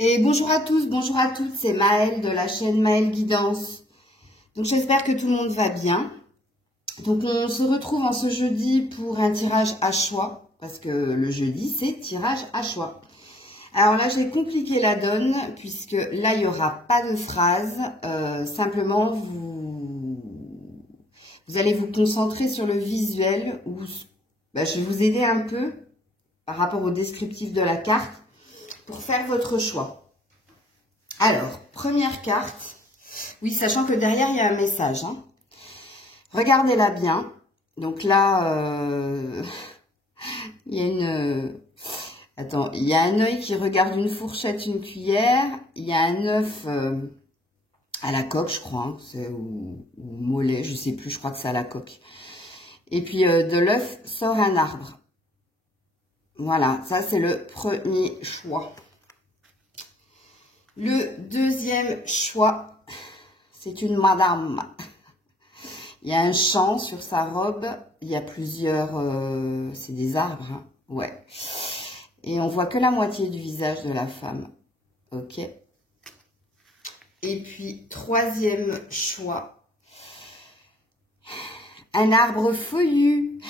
Et bonjour à tous, bonjour à toutes, c'est Maëlle de la chaîne Maëlle Guidance. Donc j'espère que tout le monde va bien. Donc on se retrouve en ce jeudi pour un tirage à choix, parce que le jeudi c'est tirage à choix. Alors là je vais compliquer la donne, puisque là il n'y aura pas de phrase, simplement vous allez vous concentrer sur le visuel, où je vais vous aider un peu par rapport au descriptif de la carte, pour faire votre choix. Alors, première carte. Oui, sachant que derrière, il y a un message. Hein. Regardez-la bien. Donc là, il y a une... Attends, il y a un œil qui regarde une fourchette, une cuillère. Il y a un œuf à la coque, je crois. Hein, ou mollet, je sais plus, je crois que c'est à la coque. Et puis, de l'œuf sort un arbre. Voilà, ça c'est le premier choix. Le deuxième choix, c'est une madame. Il y a un champ sur sa robe, il y a plusieurs... c'est des arbres, hein, ouais. Et on voit que la moitié du visage de la femme. Ok. Et puis, troisième choix, un arbre feuillu.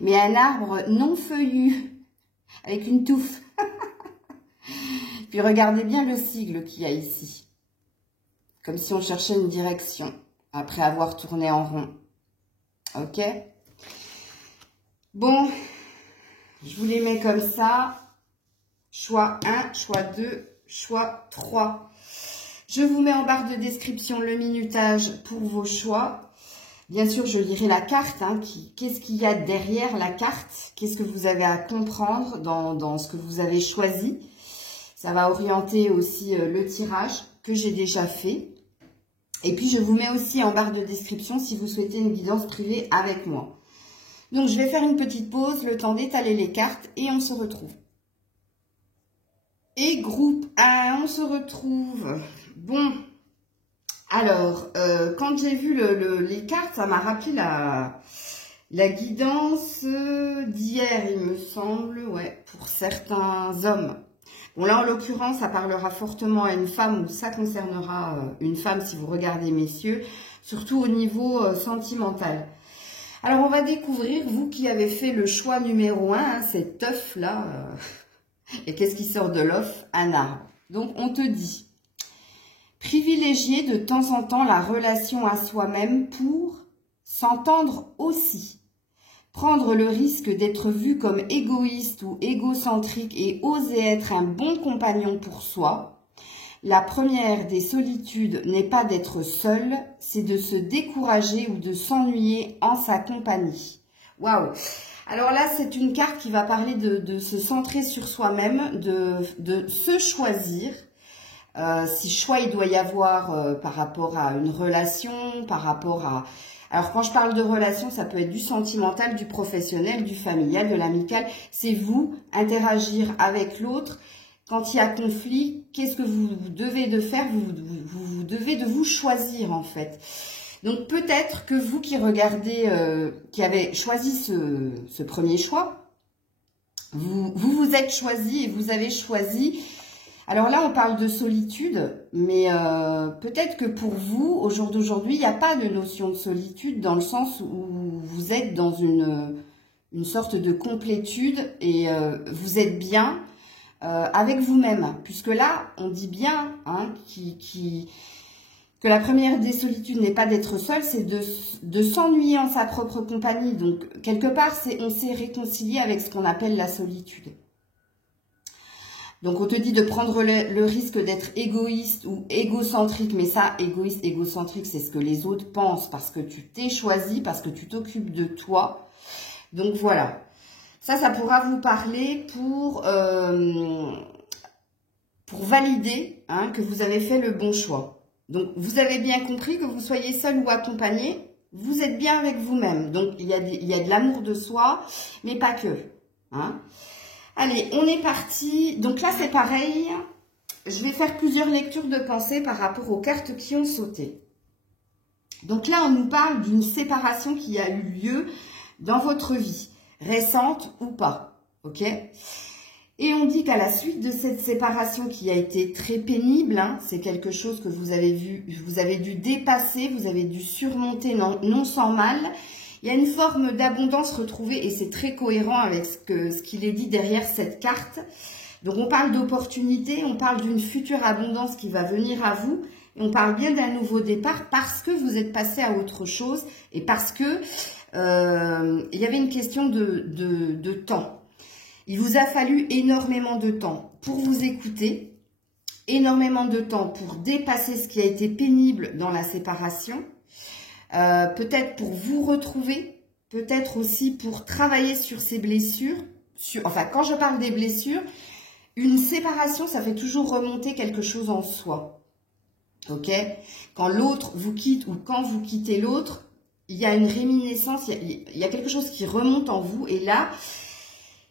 Mais un arbre non feuillu, avec une touffe. Puis regardez bien le sigle qu'il y a ici. Comme si on cherchait une direction, après avoir tourné en rond. Ok? Bon, je vous les mets comme ça. Choix 1, choix 2, choix 3. Je vous mets en barre de description le minutage pour vos choix. Bien sûr, je lirai la carte. Hein, qu'est-ce qu'il y a derrière la carte? Qu'est-ce que vous avez à comprendre dans ce que vous avez choisi? Ça va orienter aussi le tirage que j'ai déjà fait. Et puis, je vous mets aussi en barre de description si vous souhaitez une guidance privée avec moi. Donc, je vais faire une petite pause, le temps d'étaler les cartes et on se retrouve. Et groupe 1, on se retrouve. Bon. Alors, quand j'ai vu les cartes, ça m'a rappelé la guidance d'hier, il me semble, ouais, pour certains hommes. Bon, là, en l'occurrence, ça parlera fortement à une femme, ou ça concernera une femme, si vous regardez, messieurs, surtout au niveau sentimental. Alors, on va découvrir, vous qui avez fait le choix numéro 1, hein, cet œuf-là, et qu'est-ce qui sort de l'œuf? Un arbre. Donc, on te dit... Privilégier de temps en temps la relation à soi-même pour s'entendre aussi. Prendre le risque d'être vu comme égoïste ou égocentrique et oser être un bon compagnon pour soi. La première des solitudes n'est pas d'être seul, c'est de se décourager ou de s'ennuyer en sa compagnie. Waouh! Alors là, c'est une carte qui va parler de se centrer sur soi-même, de se choisir. Si choix il doit y avoir par rapport à une relation, par rapport à... Alors quand je parle de relation, ça peut être du sentimental, du professionnel, du familial, de l'amical. C'est vous, interagir avec l'autre. Quand il y a conflit, qu'est-ce que vous devez de faire? Vous devez de vous choisir en fait. Donc peut-être que vous qui regardez, qui avez choisi ce premier choix, vous êtes choisi et vous avez choisi... Alors là, on parle de solitude, mais peut-être que pour vous, au jour d'aujourd'hui, il n'y a pas de notion de solitude dans le sens où vous êtes dans une sorte de complétude et vous êtes bien avec vous-même. Puisque là, on dit bien hein, que la première des solitudes n'est pas d'être seul, c'est de s'ennuyer en sa propre compagnie. Donc, quelque part, on s'est réconcilié avec ce qu'on appelle la solitude. Donc, on te dit de prendre le risque d'être égoïste ou égocentrique. Mais ça, égoïste, égocentrique, c'est ce que les autres pensent parce que tu t'es choisi, parce que tu t'occupes de toi. Donc, voilà. Ça pourra vous parler pour valider hein, que vous avez fait le bon choix. Donc, vous avez bien compris que vous soyez seul ou accompagné, vous êtes bien avec vous-même. Donc, il y a de l'amour de soi, mais pas que. Hein. Allez, on est parti. Donc là, c'est pareil. Je vais faire plusieurs lectures de pensée par rapport aux cartes qui ont sauté. Donc là, on nous parle d'une séparation qui a eu lieu dans votre vie, récente ou pas. Ok? Et on dit qu'à la suite de cette séparation qui a été très pénible, hein, c'est quelque chose que vous avez dû dépasser, vous avez dû surmonter non sans mal. Il y a une forme d'abondance retrouvée et c'est très cohérent avec ce qu'il est dit derrière cette carte. Donc on parle d'opportunité, on parle d'une future abondance qui va venir à vous. Et on parle bien d'un nouveau départ parce que vous êtes passé à autre chose et parce que il y avait une question de temps. Il vous a fallu énormément de temps pour vous écouter, énormément de temps pour dépasser ce qui a été pénible dans la séparation, peut-être pour vous retrouver, peut-être aussi pour travailler sur ces blessures. Enfin, quand je parle des blessures, une séparation, ça fait toujours remonter quelque chose en soi. Ok? Quand l'autre vous quitte ou quand vous quittez l'autre, il y a une réminiscence, il y a quelque chose qui remonte en vous et là,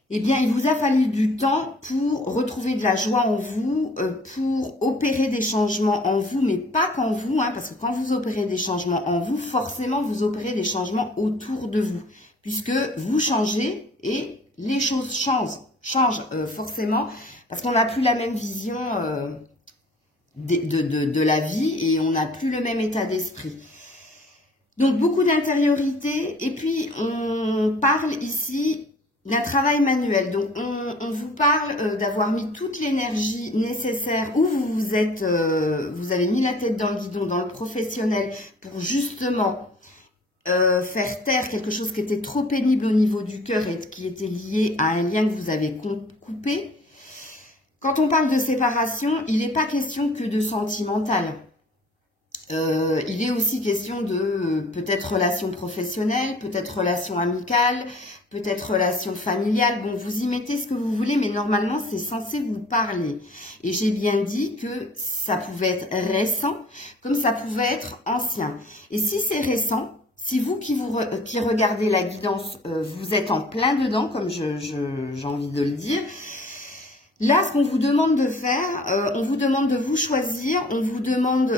eh bien, il vous a fallu du temps pour retrouver de la joie en vous, pour opérer des changements en vous, mais pas qu'en vous, hein, parce que quand vous opérez des changements en vous, forcément, vous opérez des changements autour de vous, puisque vous changez et les choses changent forcément, parce qu'on n'a plus la même vision de la vie et on n'a plus le même état d'esprit. Donc, beaucoup d'intériorité, et puis on parle ici d'un travail manuel. Donc, on vous parle d'avoir mis toute l'énergie nécessaire où vous avez mis la tête dans le guidon, dans le professionnel, pour justement faire taire quelque chose qui était trop pénible au niveau du cœur et qui était lié à un lien que vous avez coupé. Quand on parle de séparation, il n'est pas question que de sentimental. Il est aussi question de peut-être relation professionnelle, peut-être relation amicale, peut-être relation familiale. Bon, vous y mettez ce que vous voulez, mais normalement, c'est censé vous parler. Et j'ai bien dit que ça pouvait être récent, comme ça pouvait être ancien. Et si c'est récent, si vous qui regardez la guidance, vous êtes en plein dedans, comme j'ai envie de le dire, là, ce qu'on vous demande de faire, on vous demande de vous choisir, on vous demande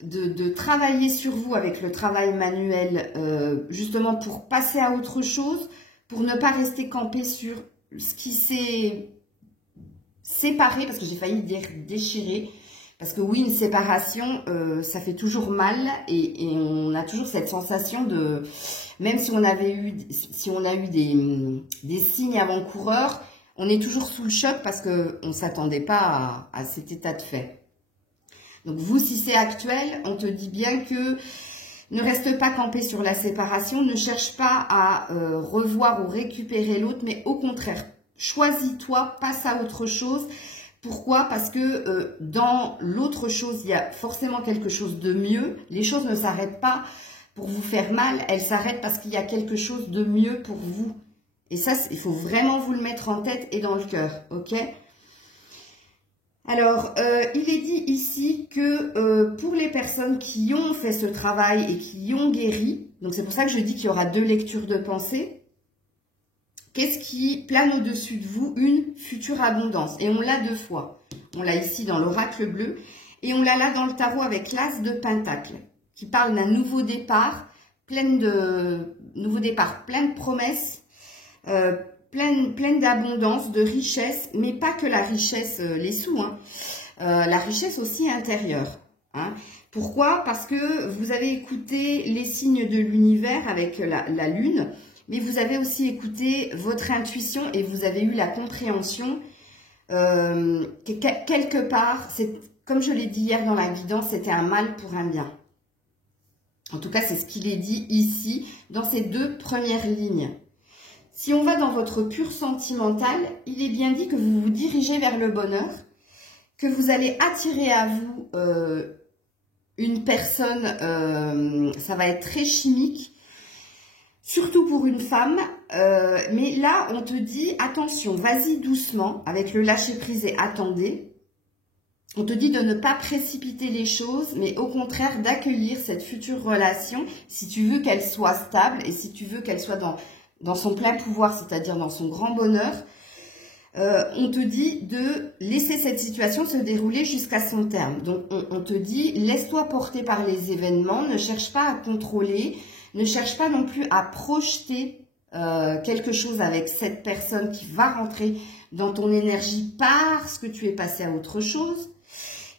de travailler sur vous avec le travail manuel, justement pour passer à autre chose, pour ne pas rester campé sur ce qui s'est séparé, parce que j'ai failli dire déchiré, parce que oui, une séparation, ça fait toujours mal et on a toujours cette sensation de, même si on a eu des signes avant-coureurs, on est toujours sous le choc parce qu'on ne s'attendait pas à cet état de fait. Donc vous, si c'est actuel, on te dit bien que ne reste pas campé sur la séparation, ne cherche pas à revoir ou récupérer l'autre, mais au contraire, choisis-toi, passe à autre chose. Pourquoi? Parce que dans l'autre chose, il y a forcément quelque chose de mieux. Les choses ne s'arrêtent pas pour vous faire mal, elles s'arrêtent parce qu'il y a quelque chose de mieux pour vous. Et ça, il faut vraiment vous le mettre en tête et dans le cœur, ok? Alors, il est dit ici que pour les personnes qui ont fait ce travail et qui ont guéri, donc c'est pour ça que je dis qu'il y aura 2 lectures de pensée, qu'est-ce qui plane au-dessus de vous? Une future abondance. Et on l'a 2 fois. On l'a ici dans l'oracle bleu et on l'a là dans le tarot avec l'as de pentacle, qui parle d'un nouveau départ, plein de promesses, pleine d'abondance, de richesse, mais pas que la richesse, les sous, hein, la richesse aussi intérieure. Hein. Pourquoi? Parce que vous avez écouté les signes de l'univers avec la lune, mais vous avez aussi écouté votre intuition et vous avez eu la compréhension que quelque part, comme je l'ai dit hier dans la guidance, c'était un mal pour un bien. En tout cas, c'est ce qu'il est dit ici, dans ces 2 premières lignes. Si on va dans votre pur sentimental, il est bien dit que vous vous dirigez vers le bonheur, que vous allez attirer à vous une personne, ça va être très chimique, surtout pour une femme, mais là on te dit attention, vas-y doucement avec le lâcher prise et attendez. On te dit de ne pas précipiter les choses, mais au contraire d'accueillir cette future relation si tu veux qu'elle soit stable et si tu veux qu'elle soit dans son plein pouvoir, c'est-à-dire dans son grand bonheur. On te dit de laisser cette situation se dérouler jusqu'à son terme. Donc on te dit laisse-toi porter par les événements, ne cherche pas à contrôler, ne cherche pas non plus à projeter quelque chose avec cette personne qui va rentrer dans ton énergie parce que tu es passé à autre chose.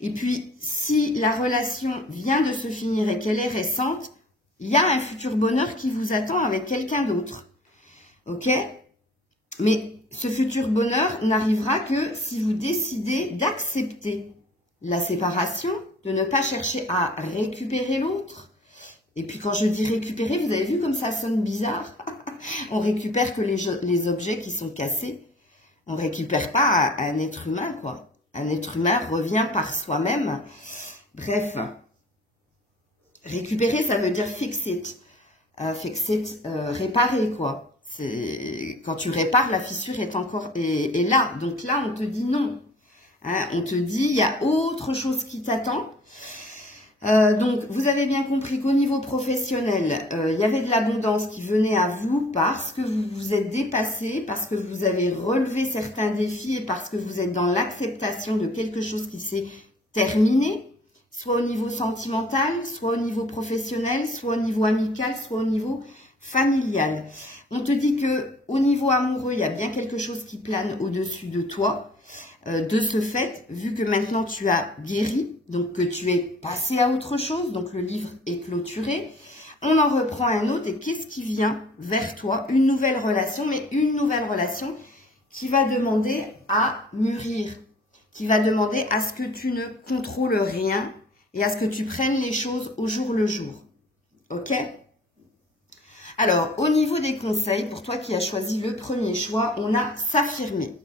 Et puis, si la relation vient de se finir et qu'elle est récente, il y a un futur bonheur qui vous attend avec quelqu'un d'autre. Ok? Mais ce futur bonheur n'arrivera que si vous décidez d'accepter la séparation, de ne pas chercher à récupérer l'autre. Et puis quand je dis récupérer, vous avez vu comme ça sonne bizarre? On récupère que les objets qui sont cassés. On récupère pas un être humain, quoi. Un être humain revient par soi-même. Bref. Récupérer, ça veut dire fix it. Réparer, quoi. Quand tu répares, la fissure est là. Donc là, on te dit non. Hein, on te dit, il y a autre chose qui t'attend. Donc, vous avez bien compris qu'au niveau professionnel, il y avait de l'abondance qui venait à vous parce que vous vous êtes dépassé, parce que vous avez relevé certains défis et parce que vous êtes dans l'acceptation de quelque chose qui s'est terminé, soit au niveau sentimental, soit au niveau professionnel, soit au niveau amical, soit au niveau familial. On te dit que au niveau amoureux, il y a bien quelque chose qui plane au-dessus de toi. De ce fait, vu que maintenant tu as guéri, donc que tu es passé à autre chose, donc le livre est clôturé, on en reprend un autre et qu'est-ce qui vient vers toi? Une nouvelle relation, mais une nouvelle relation qui va demander à mûrir, qui va demander à ce que tu ne contrôles rien et à ce que tu prennes les choses au jour le jour. Ok? Alors, au niveau des conseils, pour toi qui as choisi le premier choix, on a s'affirmer.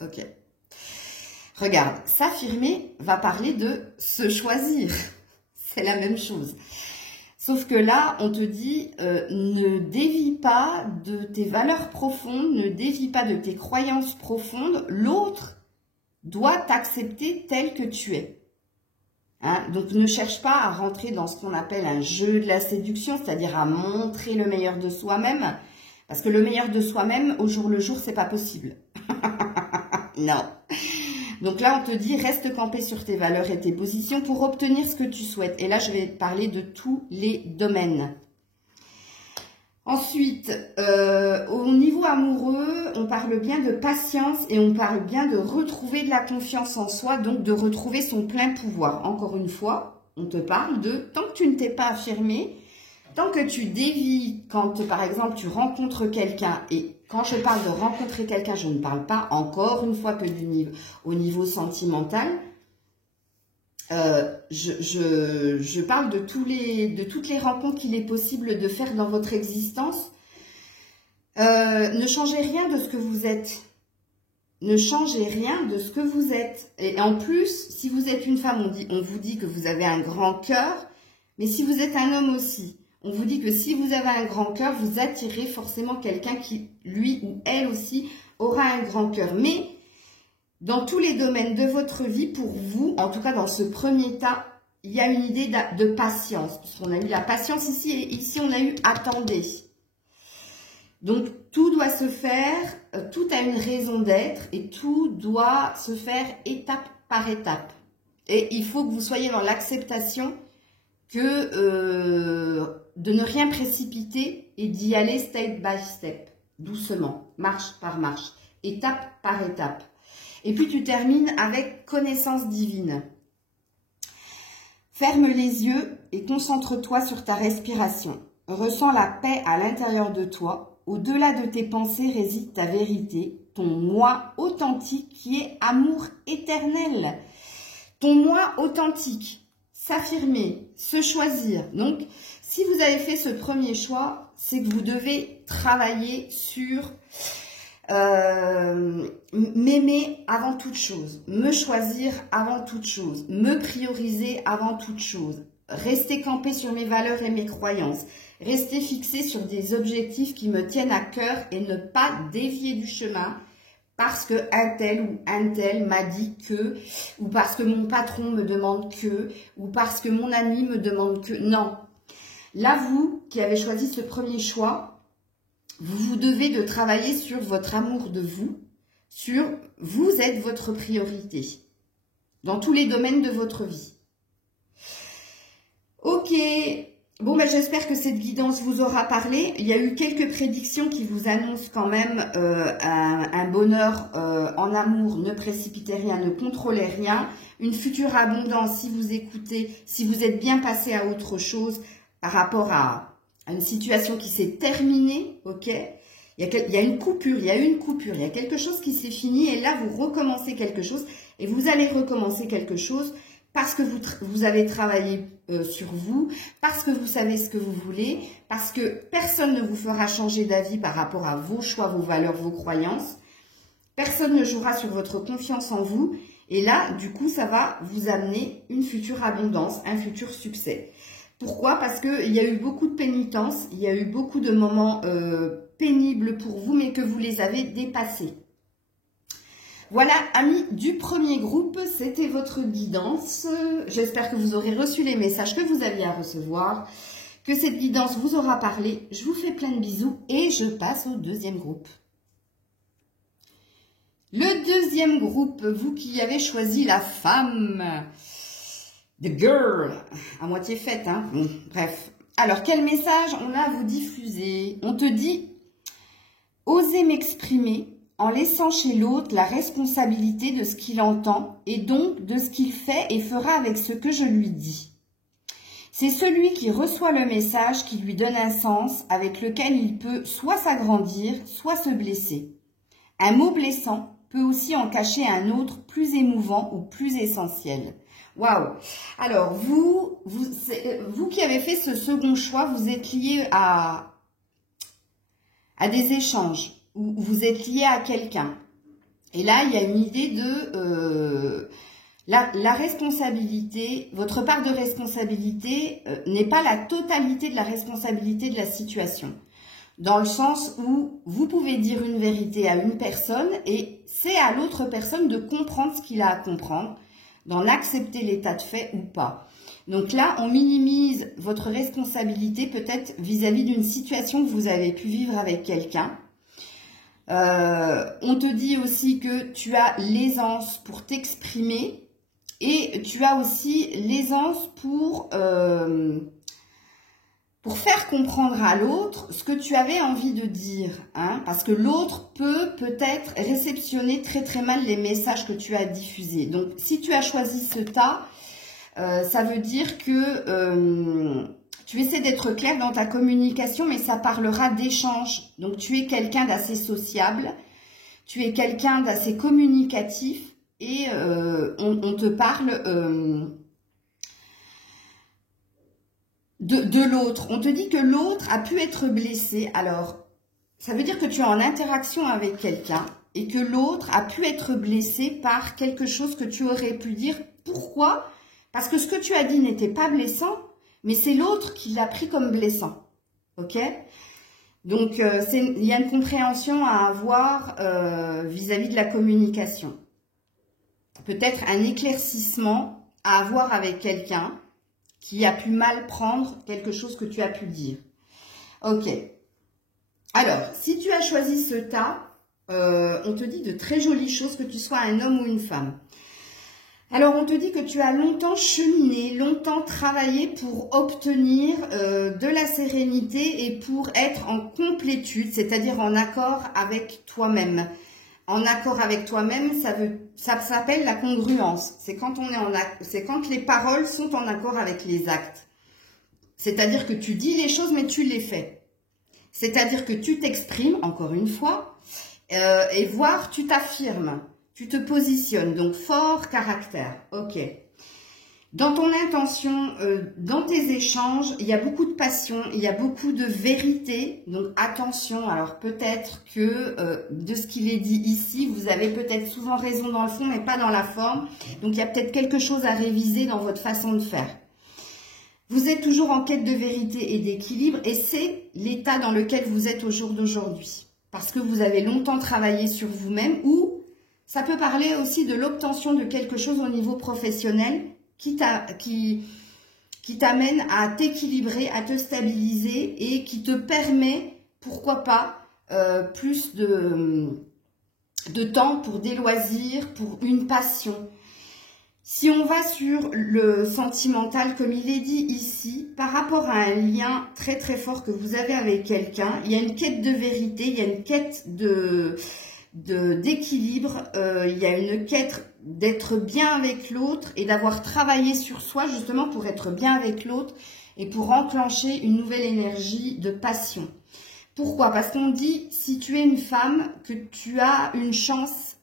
Ok. Regarde, s'affirmer va parler de se choisir. C'est la même chose. Sauf que là, on te dit, ne dévie pas de tes valeurs profondes, ne dévie pas de tes croyances profondes. L'autre doit t'accepter tel que tu es. Hein? Donc, ne cherche pas à rentrer dans ce qu'on appelle un jeu de la séduction, c'est-à-dire à montrer le meilleur de soi-même. Parce que le meilleur de soi-même, au jour le jour, c'est pas possible. Non. Donc là, on te dit, reste campé sur tes valeurs et tes positions pour obtenir ce que tu souhaites. Et là, je vais te parler de tous les domaines. Ensuite, au niveau amoureux, on parle bien de patience et on parle bien de retrouver de la confiance en soi, donc de retrouver son plein pouvoir. Encore une fois, on te parle de, tant que tu ne t'es pas affirmé, tant que tu dévies, quand par exemple tu rencontres quelqu'un, et quand je parle de rencontrer quelqu'un, je ne parle pas encore une fois que au niveau sentimental, je parle de toutes les rencontres qu'il est possible de faire dans votre existence. Ne changez rien de ce que vous êtes. Ne changez rien de ce que vous êtes. Et en plus, si vous êtes une femme, on vous dit que vous avez un grand cœur, mais si vous êtes un homme aussi, on vous dit que si vous avez un grand cœur, vous attirez forcément quelqu'un qui, lui ou elle aussi, aura un grand cœur. Mais dans tous les domaines de votre vie, pour vous, en tout cas dans ce premier tas, il y a une idée de patience. Puisqu'on a eu la patience ici et ici on a eu attendez. Donc tout doit se faire, tout a une raison d'être et tout doit se faire étape par étape. Et il faut que vous soyez dans l'acceptation que de ne rien précipiter et d'y aller step by step, doucement, marche par marche, étape par étape. Et puis tu termines avec connaissance divine. Ferme les yeux et concentre-toi sur ta respiration. Ressens la paix à l'intérieur de toi. Au-delà de tes pensées réside ta vérité, ton moi authentique qui est amour éternel. Ton moi authentique. S'affirmer, se choisir. Donc, si vous avez fait ce premier choix, c'est que vous devez travailler sur m'aimer avant toute chose, me choisir avant toute chose, me prioriser avant toute chose, rester campé sur mes valeurs et mes croyances, rester fixé sur des objectifs qui me tiennent à cœur et ne pas dévier du chemin parce que un tel ou un tel m'a dit que, ou parce que mon patron me demande que, ou parce que mon ami me demande que. Non. Là, vous qui avez choisi ce premier choix, vous devez de travailler sur votre amour de vous, sur vous êtes votre priorité dans tous les domaines de votre vie. Ok, Bon, ben, j'espère que cette guidance vous aura parlé. Il y a eu quelques prédictions qui vous annoncent quand même un bonheur en amour. Ne précipitez rien, ne contrôlez rien. Une future abondance si vous écoutez, si vous êtes bien passé à autre chose par rapport à une situation qui s'est terminée, ok? Il y a une coupure, il y a une coupure, il y a quelque chose qui s'est fini et là, vous recommencez quelque chose et vous allez recommencer quelque chose parce que vous avez travaillé sur vous, parce que vous savez ce que vous voulez, parce que personne ne vous fera changer d'avis par rapport à vos choix, vos valeurs, vos croyances. Personne ne jouera sur votre confiance en vous. Et là, du coup, ça va vous amener une future abondance, un futur succès. Pourquoi? Parce qu'il y a eu beaucoup de pénitence, il y a eu beaucoup de moments pénibles pour vous, mais que vous les avez dépassés. Voilà, amis du premier groupe, c'était votre guidance. J'espère que vous aurez reçu les messages que vous aviez à recevoir, que cette guidance vous aura parlé. Je vous fais plein de bisous et je passe au deuxième groupe. Le deuxième groupe, vous qui avez choisi la femme, the girl, à moitié faite, hein. Bon, bref. Alors, quel message on a à vous diffuser? On te dit, osez m'exprimer en laissant chez l'autre la responsabilité de ce qu'il entend et donc de ce qu'il fait et fera avec ce que je lui dis. C'est celui qui reçoit le message qui lui donne un sens avec lequel il peut soit s'agrandir, soit se blesser. Un mot blessant peut aussi en cacher un autre plus émouvant ou plus essentiel. Waouh! Alors, vous qui avez fait ce second choix, vous êtes lié à des échanges. Vous êtes lié à quelqu'un. Et là, il y a une idée de la responsabilité, votre part de responsabilité n'est pas la totalité de la responsabilité de la situation. Dans le sens où vous pouvez dire une vérité à une personne et c'est à l'autre personne de comprendre ce qu'il a à comprendre, d'en accepter l'état de fait ou pas. Donc là, on minimise votre responsabilité peut-être vis-à-vis d'une situation que vous avez pu vivre avec quelqu'un. On te dit aussi que tu as l'aisance pour t'exprimer et tu as aussi l'aisance pour faire comprendre à l'autre ce que tu avais envie de dire, hein, parce que l'autre peut peut-être réceptionner très très mal les messages que tu as diffusés. Donc si tu as choisi ce tas, ça veut dire que tu essaies d'être clair dans ta communication, mais ça parlera d'échange. Donc, tu es quelqu'un d'assez sociable, tu es quelqu'un d'assez communicatif et on te parle de l'autre. On te dit que l'autre a pu être blessé. Alors, ça veut dire que tu es en interaction avec quelqu'un et que l'autre a pu être blessé par quelque chose que tu aurais pu dire. Pourquoi? Parce que ce que tu as dit n'était pas blessant, mais c'est l'autre qui l'a pris comme blessant. Ok? Donc, il y a une compréhension à avoir vis-à-vis de la communication. Peut-être un éclaircissement à avoir avec quelqu'un qui a pu mal prendre quelque chose que tu as pu dire. Ok. Alors, si tu as choisi ce tas, on te dit de très jolies choses, que tu sois un homme ou une femme. Alors, on te dit que tu as longtemps cheminé, longtemps travaillé pour obtenir de la sérénité et pour être en complétude, c'est-à-dire en accord avec toi-même. En accord avec toi-même, ça s'appelle la congruence. C'est quand les paroles sont en accord avec les actes. C'est-à-dire que tu dis les choses, mais tu les fais. C'est-à-dire que tu t'exprimes, encore une fois, et voire tu t'affirmes. Tu te positionnes, donc fort caractère, ok. Dans ton intention, dans tes échanges, il y a beaucoup de passion, il y a beaucoup de vérité, donc attention. Alors peut-être que de ce qu'il est dit ici, vous avez peut-être souvent raison dans le fond, mais pas dans la forme. Donc il y a peut-être quelque chose à réviser dans votre façon de faire. Vous êtes toujours en quête de vérité et d'équilibre, et c'est l'état dans lequel vous êtes au jour d'aujourd'hui. Parce que vous avez longtemps travaillé sur vous-même, ou ça peut parler aussi de l'obtention de quelque chose au niveau professionnel qui t'amène à t'équilibrer, à te stabiliser et qui te permet, pourquoi pas, plus de temps pour des loisirs, pour une passion. Si on va sur le sentimental, comme il est dit ici, par rapport à un lien très très fort que vous avez avec quelqu'un, il y a une quête de vérité, il y a une quête d'équilibre, il y a une quête d'être bien avec l'autre et d'avoir travaillé sur soi justement pour être bien avec l'autre et pour enclencher une nouvelle énergie de passion. Pourquoi? Parce qu'on dit, si tu es une femme, que tu as une chance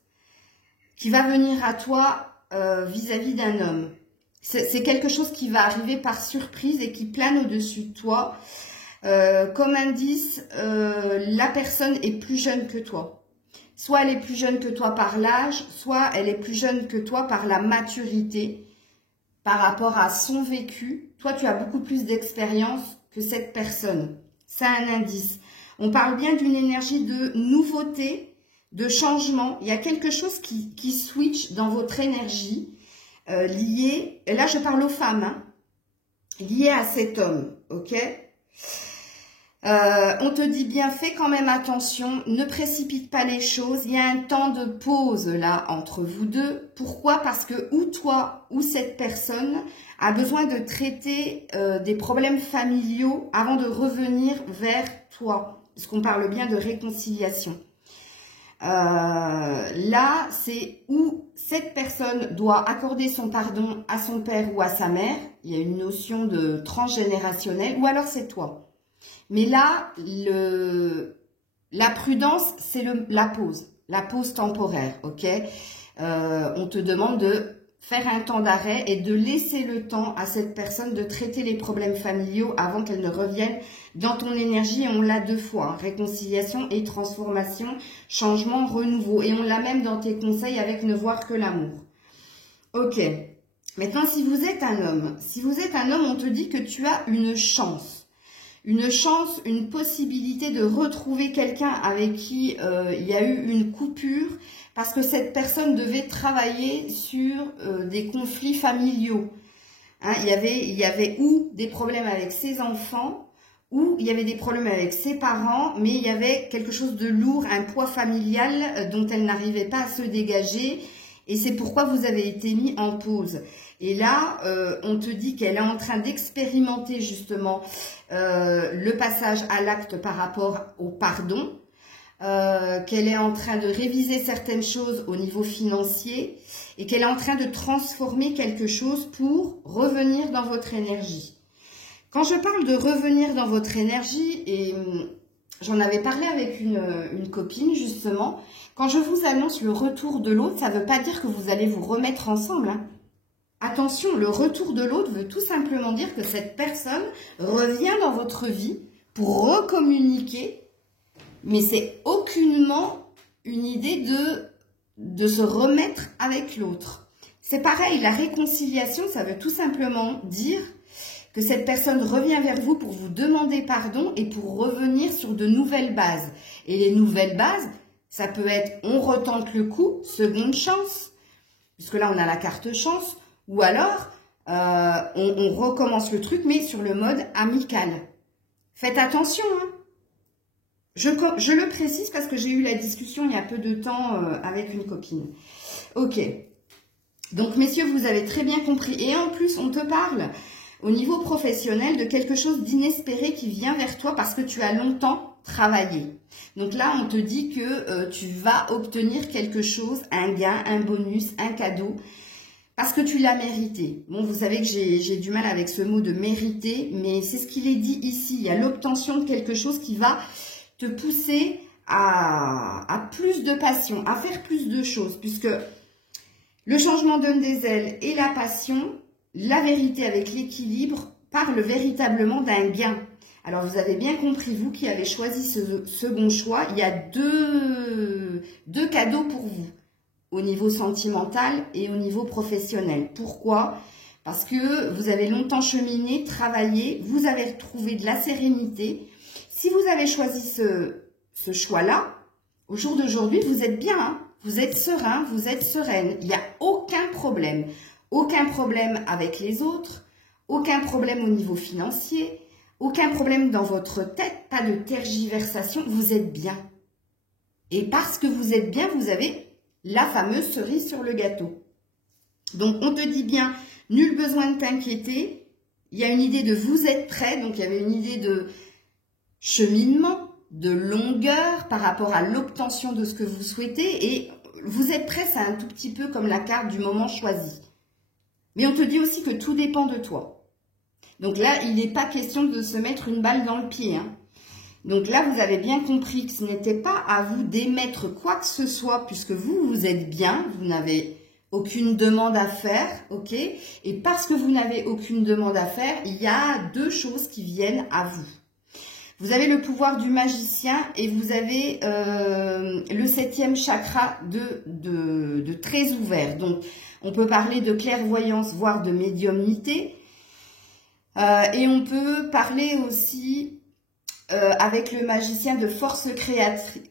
qui va venir à toi vis-à-vis d'un homme. C'est quelque chose qui va arriver par surprise et qui plane au-dessus de toi. Comme indice, la personne est plus jeune que toi. Soit elle est plus jeune que toi par l'âge, soit elle est plus jeune que toi par la maturité, par rapport à son vécu. Toi, tu as beaucoup plus d'expérience que cette personne. C'est un indice. On parle bien d'une énergie de nouveauté, de changement. Il y a quelque chose qui switch dans votre énergie liée, et là je parle aux femmes, hein, liée à cet homme, ok? On te dit bien, fais quand même attention, ne précipite pas les choses. Il y a un temps de pause là entre vous deux. Pourquoi? Parce que ou toi ou cette personne a besoin de traiter des problèmes familiaux avant de revenir vers toi. Parce qu'on parle bien de réconciliation. Là, c'est où cette personne doit accorder son pardon à son père ou à sa mère. Il y a une notion de transgénérationnel, ou alors c'est toi. Mais là, la prudence, c'est la pause temporaire, ok? On te demande de faire un temps d'arrêt et de laisser le temps à cette personne de traiter les problèmes familiaux avant qu'elle ne revienne dans ton énergie. Et on l'a 2 fois, hein, réconciliation et transformation, changement, renouveau. Et on l'a même dans tes conseils avec ne voir que l'amour. Ok. Maintenant, si vous êtes un homme, on te dit que tu as une chance. Une chance, une possibilité de retrouver quelqu'un avec qui il y a eu une coupure parce que cette personne devait travailler sur des conflits familiaux. Hein, il y avait ou des problèmes avec ses enfants, ou il y avait des problèmes avec ses parents, mais il y avait quelque chose de lourd, un poids familial dont elle n'arrivait pas à se dégager. Et c'est pourquoi vous avez été mis en pause. Et là, on te dit qu'elle est en train d'expérimenter justement le passage à l'acte par rapport au pardon, qu'elle est en train de réviser certaines choses au niveau financier et qu'elle est en train de transformer quelque chose pour revenir dans votre énergie. Quand je parle de revenir dans votre énergie, et j'en avais parlé avec une copine justement, quand je vous annonce le retour de l'autre, ça ne veut pas dire que vous allez vous remettre ensemble, hein. Attention, le retour de l'autre veut tout simplement dire que cette personne revient dans votre vie pour recommuniquer, mais c'est aucunement une idée de se remettre avec l'autre. C'est pareil, la réconciliation, ça veut tout simplement dire que cette personne revient vers vous pour vous demander pardon et pour revenir sur de nouvelles bases. Et les nouvelles bases, ça peut être on retente le coup, seconde chance, puisque là on a la carte chance, ou alors on recommence le truc mais sur le mode amical. Faites attention, hein. Je le précise parce que j'ai eu la discussion il y a peu de temps avec une copine. Ok, donc messieurs, vous avez très bien compris. Et en plus, on te parle au niveau professionnel de quelque chose d'inespéré qui vient vers toi parce que tu as longtemps travaillé. Donc là, on te dit que tu vas obtenir quelque chose, un gain, un bonus, un cadeau, parce que tu l'as mérité. Bon, vous savez que j'ai du mal avec ce mot de mériter, mais c'est ce qu'il est dit ici. Il y a l'obtention de quelque chose qui va te pousser à plus de passion, à faire plus de choses, puisque le changement donne des ailes et la passion, la vérité avec l'équilibre, parle véritablement d'un gain. Alors, vous avez bien compris, vous qui avez choisi ce second choix, il y a deux cadeaux pour vous, au niveau sentimental et au niveau professionnel. Pourquoi? Parce que vous avez longtemps cheminé, travaillé, vous avez retrouvé de la sérénité. Si vous avez choisi ce choix-là, au jour d'aujourd'hui, vous êtes bien, hein, vous êtes serein, vous êtes sereine. Il n'y a aucun problème. Aucun problème avec les autres, aucun problème au niveau financier, aucun problème dans votre tête, pas de tergiversation, vous êtes bien. Et parce que vous êtes bien, vous avez la fameuse cerise sur le gâteau. Donc, on te dit bien, nul besoin de t'inquiéter. Il y a une idée de vous êtes prêt. Donc, il y avait une idée de cheminement, de longueur par rapport à l'obtention de ce que vous souhaitez. Et vous êtes prêt, c'est un tout petit peu comme la carte du moment choisi. Mais on te dit aussi que tout dépend de toi. Donc là, il n'est pas question de se mettre une balle dans le pied. Hein. Donc là, vous avez bien compris que ce n'était pas à vous d'émettre quoi que ce soit, puisque vous êtes bien, vous n'avez aucune demande à faire, ok? Et parce que vous n'avez aucune demande à faire, il y a deux choses qui viennent à vous. Vous avez le pouvoir du magicien et vous avez le 7e chakra de très ouvert. Donc, on peut parler de clairvoyance, voire de médiumnité. Et on peut parler aussi avec le magicien de force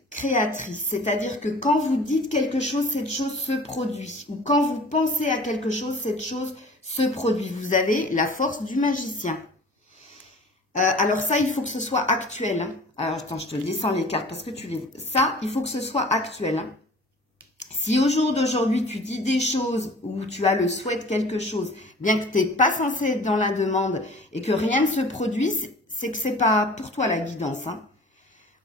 créatrice. C'est-à-dire que quand vous dites quelque chose, cette chose se produit. Ou quand vous pensez à quelque chose, cette chose se produit. Vous avez la force du magicien. Alors ça, il faut que ce soit actuel. Hein. Alors, attends, je te descends les cartes parce que ça, il faut que ce soit actuel. Hein. Si au jour d'aujourd'hui, tu dis des choses ou tu as le souhait de quelque chose, bien que tu n'es pas censé être dans la demande et que rien ne se produise, c'est que c'est pas pour toi la guidance. Hein.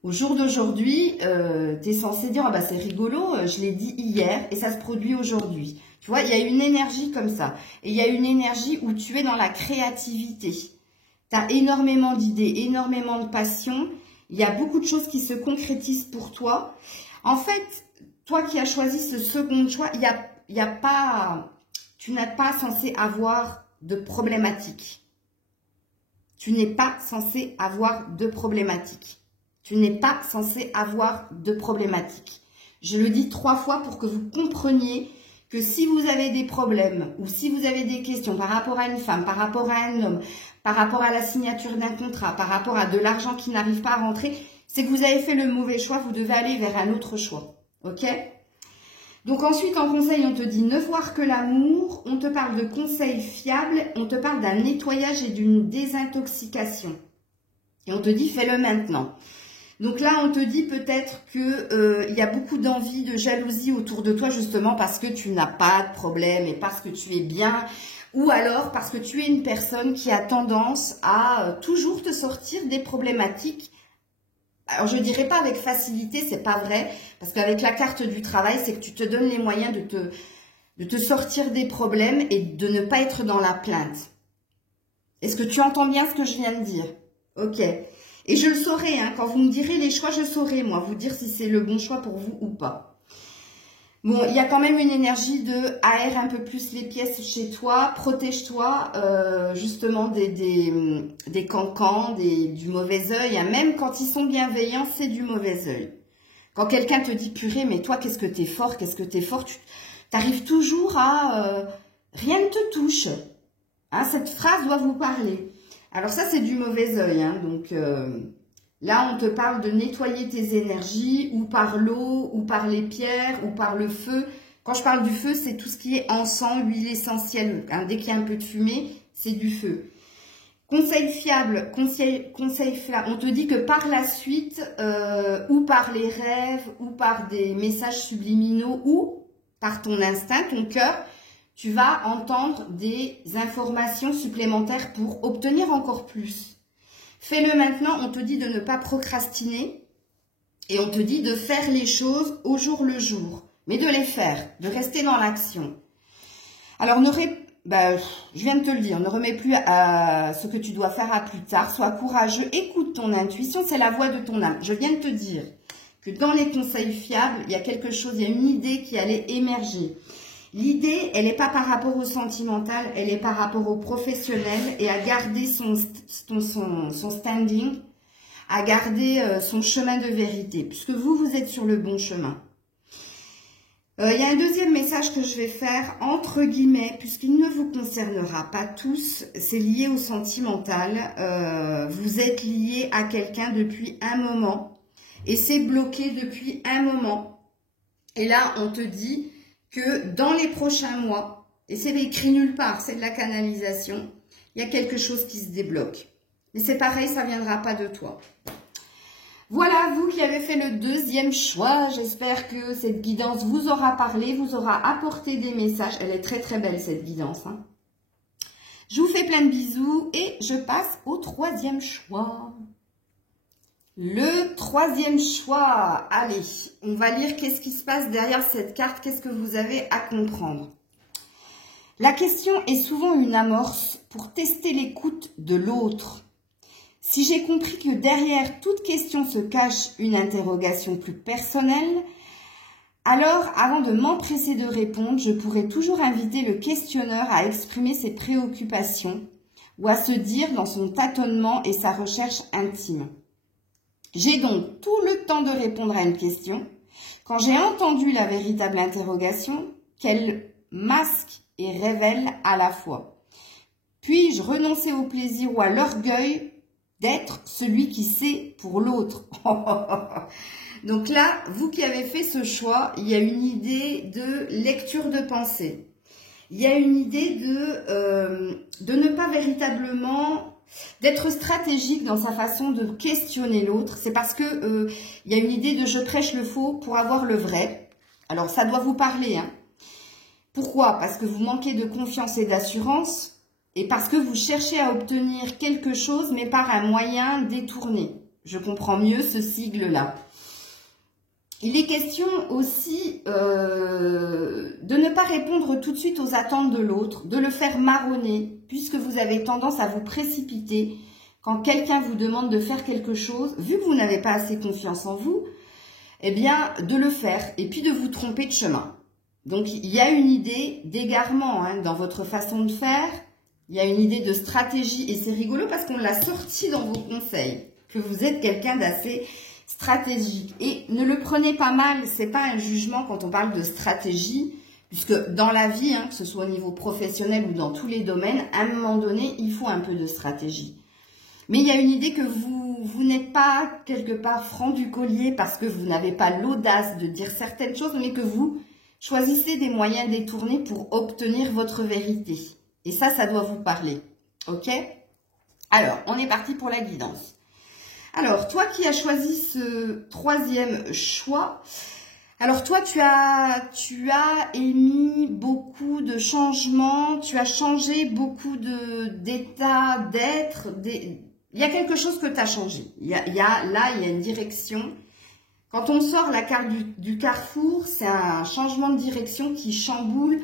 Au jour d'aujourd'hui, tu es censé dire, ah bah, c'est rigolo, je l'ai dit hier et ça se produit aujourd'hui. Tu vois, il y a une énergie comme ça. Et il y a une énergie où tu es dans la créativité. Tu as énormément d'idées, énormément de passion. Il y a beaucoup de choses qui se concrétisent pour toi. En fait, toi qui as choisi ce second choix, tu n'es pas censé avoir de problématiques. Tu n'es pas censé avoir de problématiques. Tu n'es pas censé avoir de problématiques. Je le dis 3 fois pour que vous compreniez que si vous avez des problèmes ou si vous avez des questions par rapport à une femme, par rapport à un homme, par rapport à la signature d'un contrat, par rapport à de l'argent qui n'arrive pas à rentrer, c'est que vous avez fait le mauvais choix, vous devez aller vers un autre choix. Ok? Donc ensuite, en conseil, on te dit ne voir que l'amour, on te parle de conseils fiables, on te parle d'un nettoyage et d'une désintoxication. Et on te dit fais-le maintenant. Donc là, on te dit peut-être que y a beaucoup d'envie, de jalousie autour de toi, justement parce que tu n'as pas de problème et parce que tu es bien, ou alors parce que tu es une personne qui a tendance à toujours te sortir des problématiques. Alors, je ne dirais pas avec facilité, c'est pas vrai, parce qu'avec la carte du travail, c'est que tu te donnes les moyens de te sortir des problèmes et de ne pas être dans la plainte. Est-ce que tu entends bien ce que je viens de dire? Ok. Et je le saurai, hein, quand vous me direz les choix, je saurai, moi, vous dire si c'est le bon choix pour vous ou pas. Bon, il y a quand même une énergie de aère un peu plus les pièces chez toi, protège-toi justement des cancans, du mauvais œil. Hein. Même quand ils sont bienveillants, c'est du mauvais œil. Quand quelqu'un te dit purée, mais toi, qu'est-ce que t'es fort, tu arrives toujours à rien ne te touche. Hein, cette phrase doit vous parler. Alors ça, c'est du mauvais œil. Hein, donc là, on te parle de nettoyer tes énergies, ou par l'eau, ou par les pierres, ou par le feu. Quand je parle du feu, c'est tout ce qui est encens, huile essentielle. Hein, dès qu'il y a un peu de fumée, c'est du feu. Conseil fiable, conseil fiable. On te dit que par la suite, ou par les rêves, ou par des messages subliminaux, ou par ton instinct, ton cœur, tu vas entendre des informations supplémentaires pour obtenir encore plus. Fais-le maintenant, on te dit de ne pas procrastiner et on te dit de faire les choses au jour le jour, mais de les faire, de rester dans l'action. Alors, je viens de te le dire, ne remets plus à ce que tu dois faire à plus tard, sois courageux, écoute ton intuition, c'est la voix de ton âme. Je viens de te dire que dans les conseils fiables, il y a quelque chose, il y a une idée qui allait émerger. L'idée, elle n'est pas par rapport au sentimental, elle est par rapport au professionnel et à garder son standing, à garder son chemin de vérité, puisque vous êtes sur le bon chemin. Il y a un deuxième message que je vais faire, entre guillemets, puisqu'il ne vous concernera pas tous, c'est lié au sentimental. Vous êtes lié à quelqu'un depuis un moment et c'est bloqué depuis un moment. Et là, on te dit que dans les prochains mois, et c'est écrit nulle part, c'est de la canalisation, il y a quelque chose qui se débloque. Mais c'est pareil, ça ne viendra pas de toi. Voilà, vous qui avez fait le deuxième choix, j'espère que cette guidance vous aura parlé, vous aura apporté des messages. Elle est très très belle cette guidance, hein. Je vous fais plein de bisous et je passe au troisième choix. Le troisième choix, allez, on va lire qu'est-ce qui se passe derrière cette carte, qu'est-ce que vous avez à comprendre. La question est souvent une amorce pour tester l'écoute de l'autre. Si j'ai compris que derrière toute question se cache une interrogation plus personnelle, alors, avant de m'empresser de répondre, je pourrais toujours inviter le questionneur à exprimer ses préoccupations ou à se dire dans son tâtonnement et sa recherche intime. J'ai donc tout le temps de répondre à une question quand j'ai entendu la véritable interrogation qu'elle masque et révèle à la fois. Puis-je renoncer au plaisir ou à l'orgueil d'être celui qui sait pour l'autre? Donc là, vous qui avez fait ce choix, il y a une idée de lecture de pensée. Il y a une idée de ne pas véritablement, d'être stratégique dans sa façon de questionner l'autre. C'est parce que il y a une idée de je prêche le faux pour avoir le vrai. Alors ça doit vous parler, hein. Pourquoi? Parce que vous manquez de confiance et d'assurance et parce que vous cherchez à obtenir quelque chose mais par un moyen détourné. Je comprends mieux ce sigle-là. Il est question aussi de ne pas répondre tout de suite aux attentes de l'autre, de le faire marronner, puisque vous avez tendance à vous précipiter quand quelqu'un vous demande de faire quelque chose, vu que vous n'avez pas assez confiance en vous, eh bien, de le faire et puis de vous tromper de chemin. Donc, il y a une idée d'égarement hein, dans votre façon de faire, il y a une idée de stratégie et c'est rigolo parce qu'on l'a sorti dans vos conseils, que vous êtes quelqu'un d'assez stratégique. Et ne le prenez pas mal, c'est pas un jugement quand on parle de stratégie, puisque dans la vie, hein, que ce soit au niveau professionnel ou dans tous les domaines, à un moment donné, il faut un peu de stratégie. Mais il y a une idée que vous n'êtes pas quelque part franc du collier parce que vous n'avez pas l'audace de dire certaines choses, mais que vous choisissez des moyens détournés pour obtenir votre vérité. Et ça doit vous parler. Ok? Alors, on est parti pour la guidance. Alors, toi qui as choisi ce troisième choix, alors toi tu as émis beaucoup de changements, tu as changé beaucoup d'état d'être, il y a quelque chose que tu as changé. Il y a une direction. Quand on sort la carte du carrefour, c'est un changement de direction qui chamboule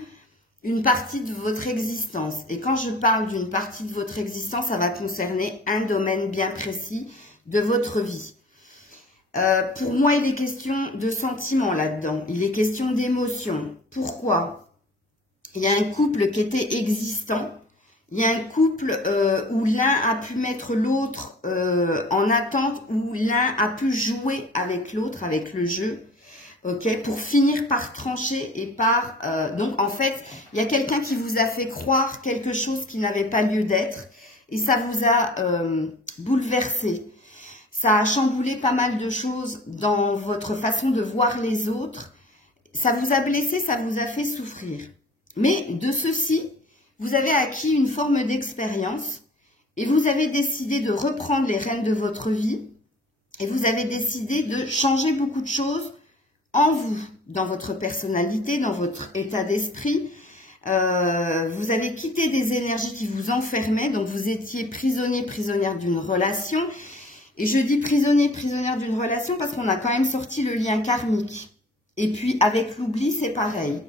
une partie de votre existence. Et quand je parle d'une partie de votre existence, ça va concerner un domaine bien précis de votre vie. Pour moi, il est question de sentiments là-dedans. Il est question d'émotions. Pourquoi? Il y a un couple qui était existant. Il y a un couple où l'un a pu mettre l'autre en attente, où l'un a pu jouer avec l'autre, avec le jeu. Ok, pour finir par trancher et par... donc, en fait, il y a quelqu'un qui vous a fait croire quelque chose qui n'avait pas lieu d'être. Et ça vous a bouleversé. Ça a chamboulé pas mal de choses dans votre façon de voir les autres. Ça vous a blessé, ça vous a fait souffrir. Mais de ceci, vous avez acquis une forme d'expérience et vous avez décidé de reprendre les rênes de votre vie et vous avez décidé de changer beaucoup de choses en vous, dans votre personnalité, dans votre état d'esprit. Vous avez quitté des énergies qui vous enfermaient, donc vous étiez prisonnier, prisonnière d'une relation. Et je dis prisonnier, prisonnière d'une relation parce qu'on a quand même sorti le lien karmique. Et puis avec l'oubli, c'est pareil.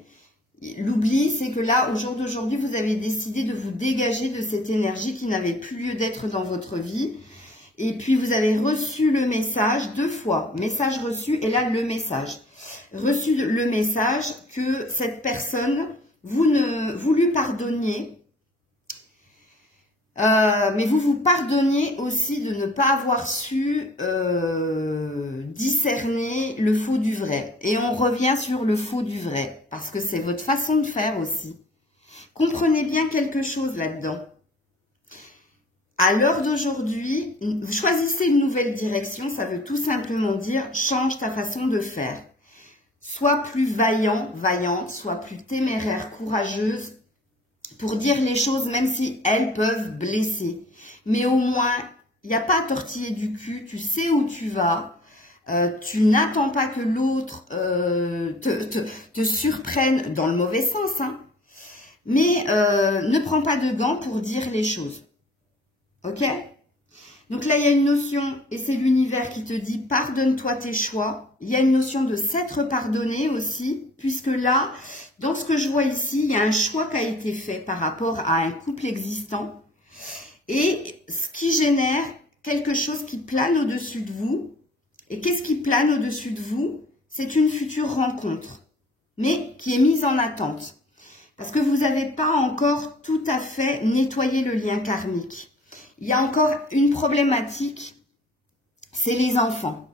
L'oubli, c'est que là, au jour d'aujourd'hui, vous avez décidé de vous dégager de cette énergie qui n'avait plus lieu d'être dans votre vie. Et puis vous avez reçu le message 2 fois. Message reçu et là le message. Reçu le message que cette personne, vous lui pardonniez. Mais vous vous pardonniez aussi de ne pas avoir su discerner le faux du vrai. Et on revient sur le faux du vrai, parce que c'est votre façon de faire aussi. Comprenez bien quelque chose là-dedans. À l'heure d'aujourd'hui, choisissez une nouvelle direction, ça veut tout simplement dire change ta façon de faire. Sois plus vaillant, vaillante, sois plus téméraire, courageuse, pour dire les choses, même si elles peuvent blesser. Mais au moins, il n'y a pas à tortiller du cul, tu sais où tu vas. Tu n'attends pas que l'autre te surprenne dans le mauvais sens, hein. Mais ne prends pas de gants pour dire les choses. Ok? Donc là, il y a une notion, et c'est l'univers qui te dit « pardonne-toi tes choix ». Il y a une notion de s'être pardonné aussi, puisque là, dans ce que je vois ici, il y a un choix qui a été fait par rapport à un couple existant. Et ce qui génère quelque chose qui plane au-dessus de vous. Et qu'est-ce qui plane au-dessus de vous? C'est une future rencontre, mais qui est mise en attente. Parce que vous n'avez pas encore tout à fait nettoyé le lien karmique. Il y a encore une problématique, c'est les enfants.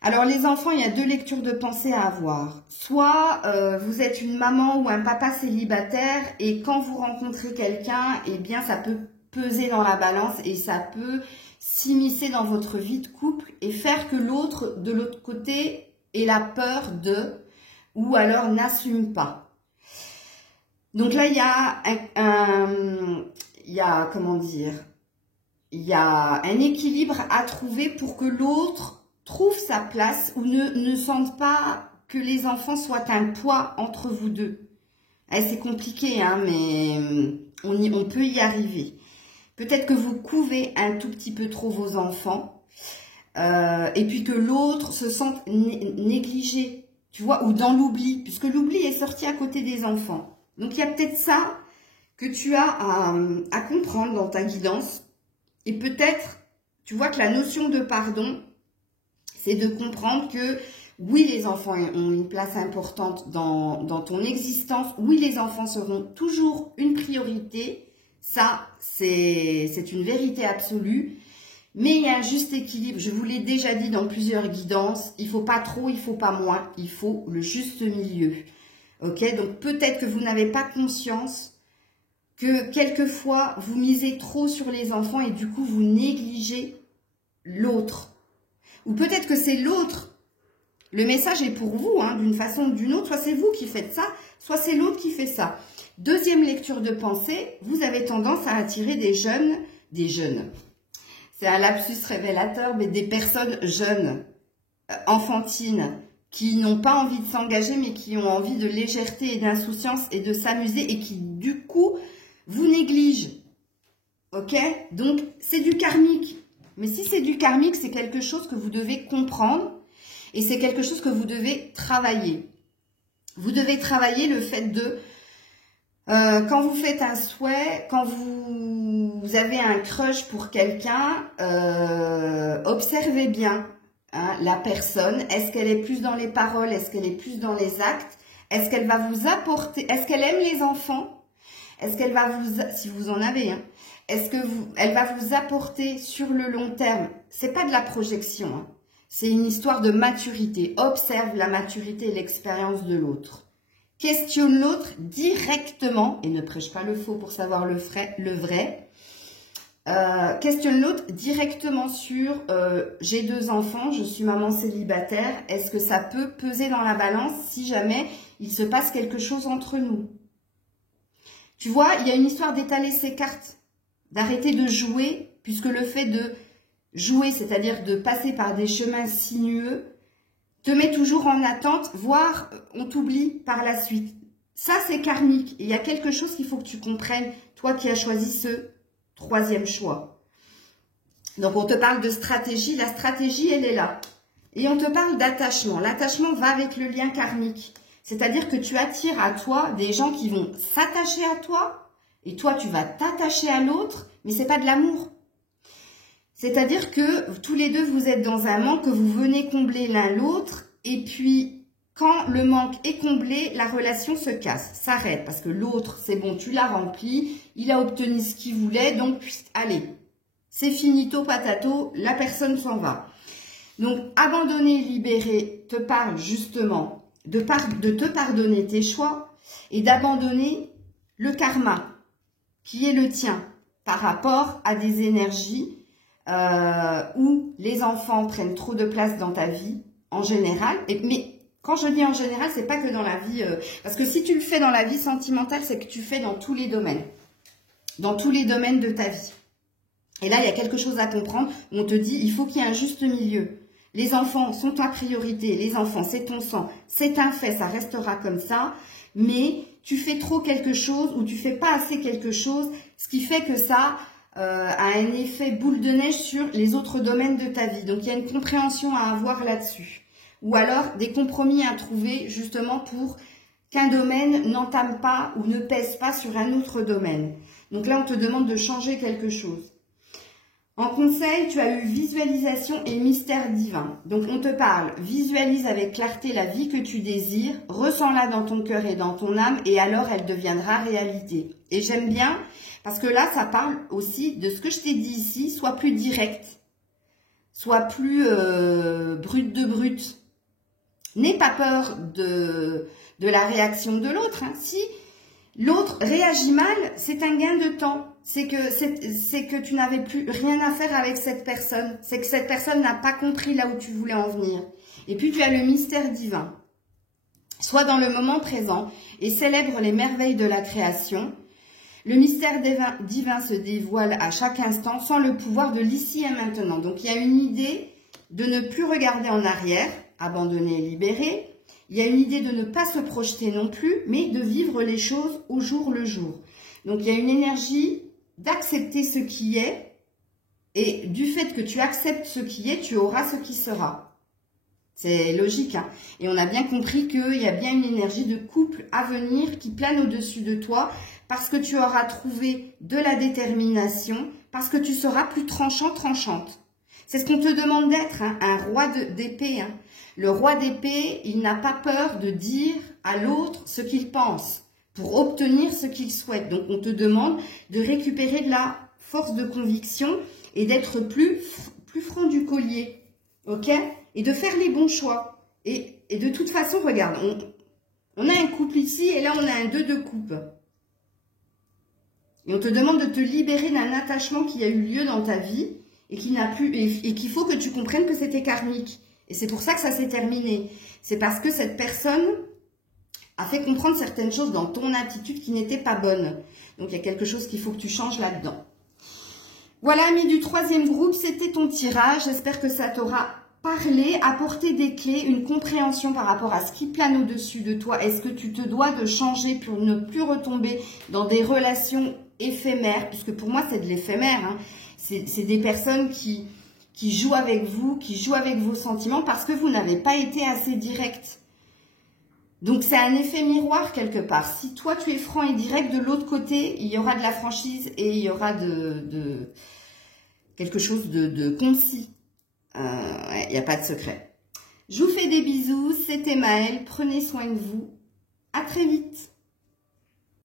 Alors les enfants, il y a deux lectures de pensée à avoir. Soit vous êtes une maman ou un papa célibataire et quand vous rencontrez quelqu'un, eh bien ça peut peser dans la balance et ça peut s'immiscer dans votre vie de couple et faire que l'autre, de l'autre côté, ait la peur de ou alors n'assume pas. Donc là, il y a comment dire, il y a un équilibre à trouver pour que l'autre trouve sa place ou ne sente pas que les enfants soient un poids entre vous deux. C'est compliqué, hein, mais on peut y arriver. Peut-être que vous couvez un tout petit peu trop vos enfants et puis que l'autre se sente négligé, tu vois, ou dans l'oubli, puisque l'oubli est sorti à côté des enfants. Donc, il y a peut-être ça que tu as à comprendre dans ta guidance. Et peut-être, tu vois que la notion de pardon, c'est de comprendre que oui, les enfants ont une place importante dans ton existence. Oui, les enfants seront toujours une priorité. Ça, c'est une vérité absolue. Mais il y a un juste équilibre. Je vous l'ai déjà dit dans plusieurs guidances. Il ne faut pas trop, il ne faut pas moins. Il faut le juste milieu. Ok? Donc, peut-être que vous n'avez pas conscience que quelquefois, vous misez trop sur les enfants et du coup, vous négligez l'autre. Ou peut-être que c'est l'autre. Le message est pour vous, hein, d'une façon ou d'une autre. Soit c'est vous qui faites ça, soit c'est l'autre qui fait ça. Deuxième lecture de pensée, vous avez tendance à attirer des jeunes. C'est un lapsus révélateur, mais des personnes jeunes, enfantines, qui n'ont pas envie de s'engager, mais qui ont envie de légèreté et d'insouciance et de s'amuser et qui, du coup, vous négligent. Ok? Donc, c'est du karmique. Mais si c'est du karmique, c'est quelque chose que vous devez comprendre et c'est quelque chose que vous devez travailler. Vous devez travailler le fait de... quand vous faites un souhait, quand vous avez un crush pour quelqu'un, observez bien la personne. Est-ce qu'elle est plus dans les paroles? Est-ce qu'elle est plus dans les actes? Est-ce qu'elle va vous apporter? Est-ce qu'elle aime les enfants? Est-ce qu'elle va vous... Si vous en avez, hein. Est-ce que elle va vous apporter sur le long terme? C'est pas de la projection, hein. C'est une histoire de maturité. Observe la maturité et l'expérience de l'autre. Questionne l'autre directement, et ne prêche pas le faux pour savoir le vrai. Questionne l'autre directement sur j'ai 2 enfants, je suis maman célibataire, est-ce que ça peut peser dans la balance si jamais il se passe quelque chose entre nous? Tu vois, il y a une histoire d'étaler ses cartes, d'arrêter de jouer, puisque le fait de jouer, c'est-à-dire de passer par des chemins sinueux, te met toujours en attente, voire on t'oublie par la suite. Ça, c'est karmique. Et il y a quelque chose qu'il faut que tu comprennes, toi qui as choisi ce 3e choix. Donc, on te parle de stratégie. La stratégie, elle est là. Et on te parle d'attachement. L'attachement va avec le lien karmique. C'est-à-dire que tu attires à toi des gens qui vont s'attacher à toi et toi, tu vas t'attacher à l'autre, mais c'est pas de l'amour. C'est-à-dire que tous les deux, vous êtes dans un manque que vous venez combler l'un l'autre. Et puis, quand le manque est comblé, la relation se casse, s'arrête. Parce que l'autre, c'est bon, tu l'as rempli, il a obtenu ce qu'il voulait. Donc, allez, c'est finito patato, la personne s'en va. Donc, abandonner, libérer te parle justement de te pardonner tes choix et d'abandonner le karma qui est le tien par rapport à des énergies où les enfants prennent trop de place dans ta vie, en général. Mais quand je dis en général, c'est pas que dans la vie... parce que si tu le fais dans la vie sentimentale, c'est que tu fais dans tous les domaines. Dans tous les domaines de ta vie. Et là, il y a quelque chose à comprendre. On te dit, il faut qu'il y ait un juste milieu. Les enfants sont ta priorité, les enfants c'est ton sang, c'est un fait, ça restera comme ça, mais tu fais trop quelque chose ou tu fais pas assez quelque chose, ce qui fait que ça a un effet boule de neige sur les autres domaines de ta vie. Donc il y a une compréhension à avoir là-dessus. Ou alors des compromis à trouver justement pour qu'un domaine n'entame pas ou ne pèse pas sur un autre domaine. Donc là, on te demande de changer quelque chose. En conseil, tu as eu visualisation et mystère divin. Donc, on te parle, visualise avec clarté la vie que tu désires, ressens-la dans ton cœur et dans ton âme, et alors elle deviendra réalité. Et j'aime bien, parce que là, ça parle aussi de ce que je t'ai dit ici, sois plus direct, sois plus brut de brut. N'aie pas peur de la réaction de l'autre. Hein. Si l'autre réagit mal, c'est un gain de temps. C'est que tu n'avais plus rien à faire avec cette personne. C'est que cette personne n'a pas compris là où tu voulais en venir. Et puis tu as le mystère divin. Sois dans le moment présent et célèbre les merveilles de la création. Le mystère divin se dévoile à chaque instant sans le pouvoir de l'ici et maintenant. Donc il y a une idée de ne plus regarder en arrière, abandonner et libérer. Il y a une idée de ne pas se projeter non plus, mais de vivre les choses au jour le jour. Donc il y a une énergie d'accepter ce qui est, et du fait que tu acceptes ce qui est, tu auras ce qui sera. C'est logique, hein. Et on a bien compris qu'il y a bien une énergie de couple à venir qui plane au-dessus de toi, parce que tu auras trouvé de la détermination, parce que tu seras plus tranchant, tranchante. C'est ce qu'on te demande d'être, hein, un roi d'épée. Hein. Le roi d'épée, il n'a pas peur de dire à l'autre ce qu'il pense, pour obtenir ce qu'il souhaite. Donc, on te demande de récupérer de la force de conviction et d'être plus franc du collier, ok? Et de faire les bons choix. Et de toute façon, regarde, on a un couple ici et là, on a un 2 de coupe. Et on te demande de te libérer d'un attachement qui a eu lieu dans ta vie et qui n'a plus, et qu'il faut que tu comprennes que c'était karmique. Et c'est pour ça que ça s'est terminé. C'est parce que cette personne a fait comprendre certaines choses dans ton attitude qui n'étaient pas bonnes. Donc, il y a quelque chose qu'il faut que tu changes là-dedans. Voilà, amis du 3e groupe, c'était ton tirage. J'espère que ça t'aura parlé, apporté des clés, une compréhension par rapport à ce qui plane au-dessus de toi. Est-ce que tu te dois de changer pour ne plus retomber dans des relations éphémères? Puisque pour moi, c'est de l'éphémère. Hein. C'est des personnes qui jouent avec vous, qui jouent avec vos sentiments parce que vous n'avez pas été assez direct. Donc, c'est un effet miroir quelque part. Si toi, tu es franc et direct, de l'autre côté, il y aura de la franchise et il y aura quelque chose de concis. Ouais, il n'y a pas de secret. Je vous fais des bisous. C'était Maëlle. Prenez soin de vous. À très vite.